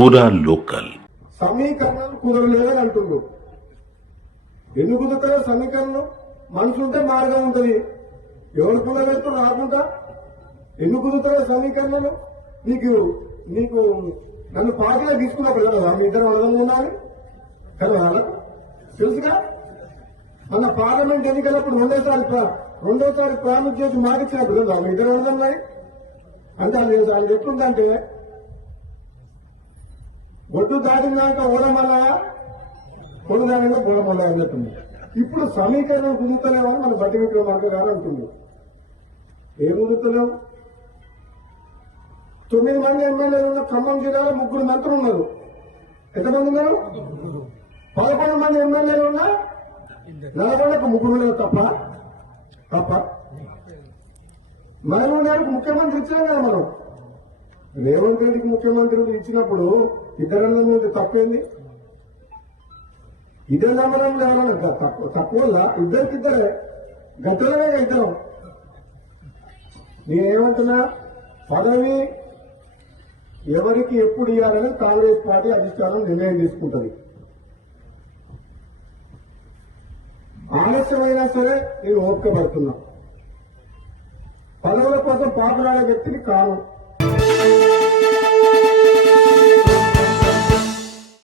పూరా లోకల్. సమీకరణాలు కుదరలేదని అంటుండ్రు. ఎందుకు కుదురుతాయో సమీకరణం? మనసు ఉంటే మార్గం ఉంటుంది. ఎవరు కుదరలేదు రాకుండా ఎందుకు కుదురుతాయో సమీకరణలు? నీకు నీకు నన్ను పార్టీలో తీసుకున్నప్పుడు కదా మీ ఇద్దరు వదలం ఉండాలి కదా, తెలుసుగా. మన పార్లమెంట్ ఎన్నికలప్పుడు రెండోసారి ప్రామిస్ చేసి మాటిచ్చినప్పుడు కదా మీ ఇద్దరు వదలన్నాయి. అంటే అది ఎట్లుందంటే ఒడ్డు దాటినాక ఓడమల్ల పొడు దానిగా బోడమల్ల అన్నట్టుంది. ఇప్పుడు సమీకరణం కుదురుతలేమని మన బట్టి విక్రమార్క గారు అంటుంది. ఏం కుదురుతలేవు? 9 మంది ఎమ్మెల్యేలు ఉన్న ఖమ్మం జిల్లాలో 3 మంత్రులు ఉన్నారు. ఎంతమంది ఉన్నారు? 11 మంది ఎమ్మెల్యేలు ఉన్నా నల్గొండకు 3 ఉన్నారు తప్ప మహబూబ్నగర్కు ముఖ్యమంత్రి ఇచ్చినాం కదా మనం. రేవంత్ రెడ్డికి ముఖ్యమంత్రి ఇచ్చినప్పుడు ఇద్దరన్న మీద తప్పేంది? ఇదే నమ్మడం లేవన్నా తక్కువ ఇద్దరికిద్దరే గట్టలనే ఇద్దరం. నేనేమంటున్నా, పదవి ఎవరికి ఎప్పుడు ఇవ్వాలని కాంగ్రెస్ పార్టీ అధిష్టానం నిర్ణయం తీసుకుంటుంది. ఆలస్యమైనా సరే నేను ఓపిక పడుతున్నా. పదవుల కోసం పాకులాడే వ్యక్తిని కాను.